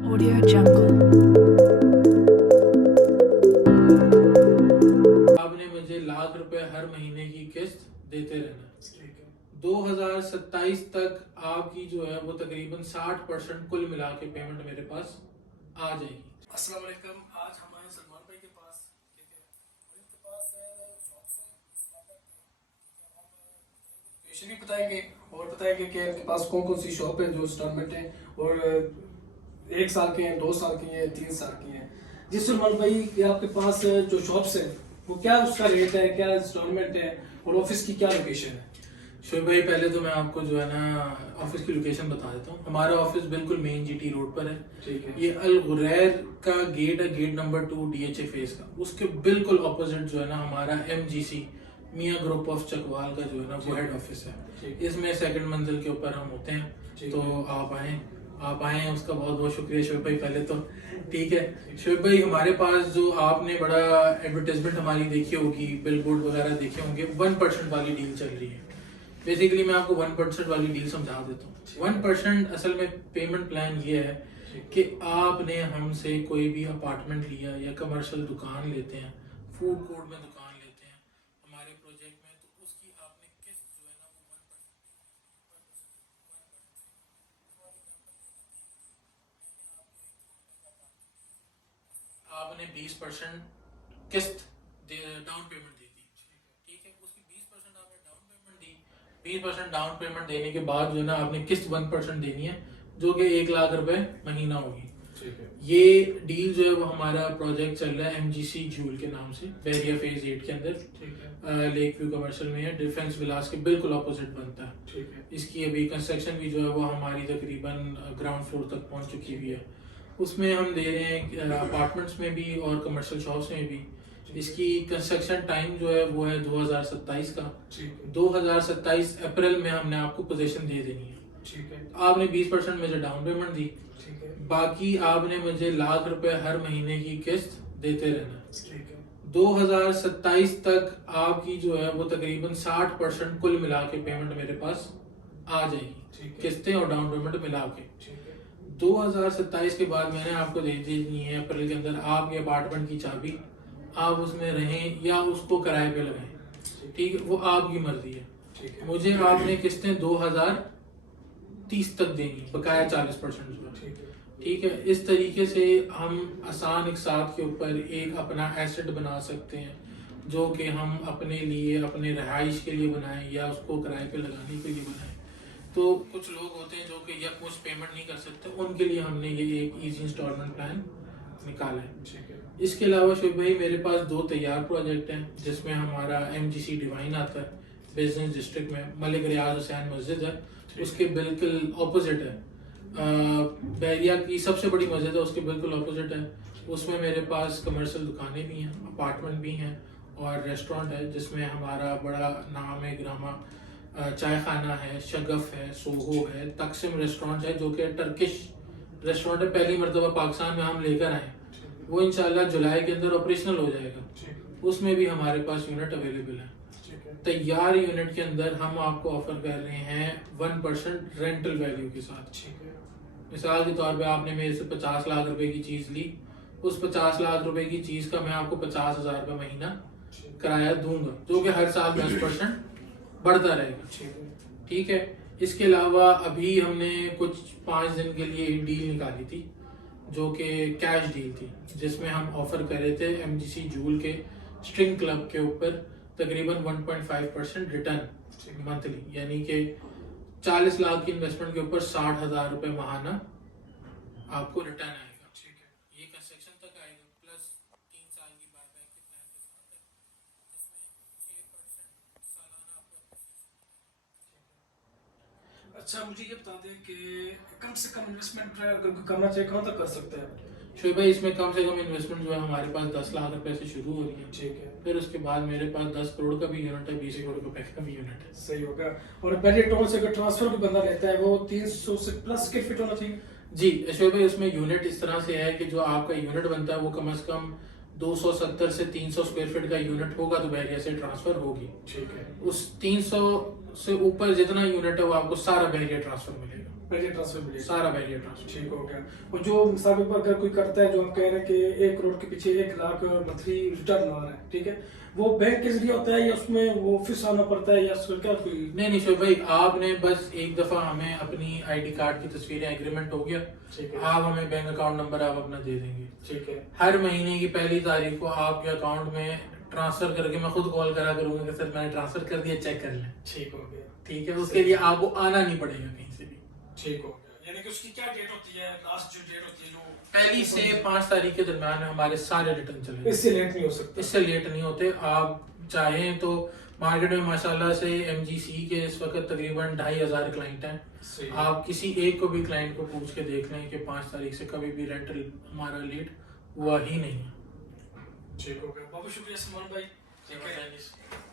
Audio Jungle। आपने मुझे लाख रुपए हर महीने की किस्त देते रहना है। 2027 तक आपकी जो है वो तकरीबन 60% कुल मिला के पेमेंट मेरे पास आ जाएगी। अस्सलाम वालेकुम। आज हम आए सलमान भाई के पास, ठीक है, और इनके पास शॉप से स्टार्टअप है, ठीक है, हम लोकेशन भी बताएंगे और बताएंगे कि इनके पास कौन कौन सी शॉप है जो इंस्टॉलमेंट है और 1 साल के हैं, 2 साल की हैं, 3 साल की हैं। जी सलमान भाई, ये आपके पास जो शॉप्स है वो क्या उसका रेट है, क्या इंस्टॉलमेंट है और ऑफिस की क्या लोकेशन है? शोएब भाई, पहले तो मैं आपको जो है ना ऑफिस की लोकेशन बता देता हूँ। हमारा ऑफिस बिल्कुल मेन जीटी रोड पर है। ठीक है। ये अल गुरैर का गेट है, गेट नंबर 2 डीएचए फेस का। उसके बिल्कुल ऑपोजिट जो है ना हमारा एमजीसी मियां ग्रुप ऑफ चकवाल का जो है ना वो हेड ऑफिस है। इसमें सेकंड मंजिल के ऊपर हम होते हैं। तो आप आए हैं, उसका बहुत बहुत शुक्रिया शोएब भाई पहले तो। ठीक है शोएब भाई, हमारे पास जो आपने बड़ा एडवर्टाइजमेंट हमारी देखी होगी, बिलबोर्ड वगैरह देखे होंगे, 1% वाली डील चल रही है। बेसिकली मैं आपको 1% वाली डील समझा देता हूँ। 1% असल में पेमेंट प्लान ये है कि आपने हमसे कोई भी अपार्टमेंट लिया या कमर्शियल दुकान लेते हैं, फूड कोर्ट में दुकान लेते हैं हमारे प्रोजेक्ट में, तो उसकी आपने किस्त जो है ना वो 1% आपने 20% किस्त डाउन पेमेंट दी थी। ठीक है, उसकी 20% आपने डाउन पेमेंट दी। 20% डाउन पेमेंट देने के बाद जो है ना आपने किस्त 1% देनी है, जो कि 1 लाख रुपए महीना होगी। ये डील जो है वो हमारा प्रोजेक्ट चल रहा है एमजीसी जूल के नाम से, बैरिया फेज 8 के अंदर लेक व्यू कमर्शियल में है। डिफेंस विलास के बिल्कुल ऑपोजिट बनता है। इसकी अभी कंस्ट्रक्शन भी जो है वो हमारी तकरीबन ग्राउंड फ्लोर तक पहुंच चुकी हुई है। उसमें हम दे रहे हैं अपार्टमेंट्स में भी और कमर्शियल शॉप्स में भी। इसकी कंस्ट्रक्शन टाइम जो है वो है 2027 का। 2027 अप्रैल में हमने आपको पोजीशन दे देनी है। ठीक है। आपने 20% मुझे डाउन पेमेंट दी, ठीक है। बाकी आपने मुझे लाख रुपए हर महीने की किस्त देते रहना है। ठीक है। 2027 तक आपकी जो है वो तकरीबन 60% कुल मिला के पेमेंट मेरे पास आ जाएगी, किस्तें और डाउन पेमेंट मिला के। 2027 के बाद मैंने आपको दे देनी है अप्रैल के अंदर आपके अपार्टमेंट की चाबी। आप उसमें रहें या उसको किराए पे लगाएं, ठीक है, वो आपकी मर्जी है। मुझे आपने किस्तें 2030 तक देनी, बकाया 40% जो है। ठीक है, इस तरीके से हम आसान एक साथ के ऊपर एक अपना एसेट बना सकते हैं, जो कि हम अपने लिए, अपने रहाइश के लिए बनाएं या उसको किराए पे लगाने के लिए बनाएं। तो कुछ लोग होते हैं जो कि या कुछ पेमेंट नहीं कर सकते, उनके लिए हमने ये एक इजी इंस्टॉलमेंट प्लान निकाला है। इसके अलावा शोएब भाई, मेरे पास 2 तैयार प्रोजेक्ट हैं, जिसमें हमारा एमजीसी डिवाइन आता है बिजनेस डिस्ट्रिक्ट में, मलिक रियाज हुसैन मस्जिद है, उसके बिल्कुल ऑपोजिट है बैरिया की सबसे बड़ी मस्जिद है, उसके बिल्कुल ऑपोजिट है। उसमें मेरे पास कमर्शियल दुकानें भी हैं, अपार्टमेंट भी हैं और रेस्टोरेंट है, जिसमें हमारा बड़ा नाम है ग्रामा चाय खाना है, शगफ है, सोहो है, तकसिम रेस्टोरेंट है जो कि टर्किश रेस्टोरेंट है, पहली मरतबा पाकिस्तान में हम लेकर आए। वो इंशाल्लाह जुलाई के अंदर ऑपरेशनल हो जाएगा। उसमें भी हमारे पास यूनिट अवेलेबल है। तैयार यूनिट के अंदर हम आपको ऑफर कर रहे हैं 1% रेंटल वैल्यू के साथ। मिसाल के तौर पे आपने मेरे से 50 लाख रुपए की चीज ली, उस 50 लाख रुपए की चीज का मैं आपको 50,000 रुपए महीना किराया दूंगा, जो कि हर साल 10% बढ़ता रहेगा। ठीक है, इसके अलावा अभी हमने कुछ 5 दिन के लिए एक डील निकाली थी, जो कि कैश डील थी, जिसमें हम ऑफर कर रहे थे एमजीसी जूल के स्ट्रिंग क्लब के ऊपर तकरीबन 1.5% रिटर्न मंथली, यानी कि 40 लाख की इन्वेस्टमेंट के ऊपर 60,000 रुपए माहाना आपको रिटर्न आएगा। ये कंस्ट्रक्शन तक आएगा, प्लस 3 साल की बायबैक के प्लान के साथ है, जिसमें 6% सालाना आपको। अच्छा, मुझे ये बता दें कि कम से कम इन्वेस्टमेंट अगर कोई करना चाहे कहाँ तक कर सकते हैं? शोएब भाई, इसमें कम से कम इन्वेस्टमेंट जो है हमारे पास 10 लाख रुपए से शुरू हो रही है। ठीक है। फिर उसके बाद मेरे पास 10 करोड़ का भी यूनिट है, 20 करोड़ रुपए का भी यूनिट है। सही होगा। और बैरियर टोल से अगर ट्रांसफर भी बंदा लेता है वो 300 से प्लस स्क्वायर फीट होना चाहिए? जी शोएब भाई, उसमें यूनिट इस तरह से है कि जो आपका यूनिट बनता है वो कम से कम 270 से 300 स्क्वायर फीट का यूनिट होगा तो बैरिया से ट्रांसफर होगी। ठीक है। उस 300 से ऊपर जितना यूनिट है वो आपको सारा बैरिया ट्रांसफर मिलेगा। बैरियर ट्रांसफर मिलेगा। सारा बैरियर ट्रांसफर। ठीक हो गया। और जो मिसाल पर अगर कोई करता है, जो आप कह रहे हैं कि 1 करोड़ के पीछे 1 लाख मंथली रिटर्न आ रहा है, ठीक है, वो बैंक के जरिए होता है या उसमें वो ऑफिस आना पड़ता है या क्या कोई? नहीं शोएब भाई, आपने बस एक दफा हमें अपनी आईडी कार्ड की तस्वीरें, एग्रीमेंट हो गया, ठीक है। आप हमें बैंक अकाउंट नंबर आप अपना दे देंगे। ठीक है। हर महीने की पहली तारीख को आपके अकाउंट में ट्रांसफर करके मैं खुद कॉल करा करूंगा कि सर मैंने ट्रांसफर कर दिया, चेक कर लें। ठीक हो गया। ठीक है, उसके लिए आपको आना नहीं पड़ेगा कहीं से भी। ठीक हो गया। यानी कि उसकी क्या डेट होती है, लास्ट जो डेट होती है, जो पहली से 5 तारीख के दरमियान हमारे सारे रिटर्न चलेंगे। इससे लेट नहीं हो सकता? इससे लेट नहीं होते। आप चाहें तो मार्केट में माशाल्लाह से एमजीसी के इस वक्त तकरीबन 2500 क्लाइंट हैं। सही। आप किसी एक को भी क्लाइंट को पूछ के देख लें कि 5 तारीख से कभी भी रेंटल हमारा लेट हुआ ही नहीं है। ठीक हो गया। बहुत शुक्रिया सलमान भाई। ठीक है।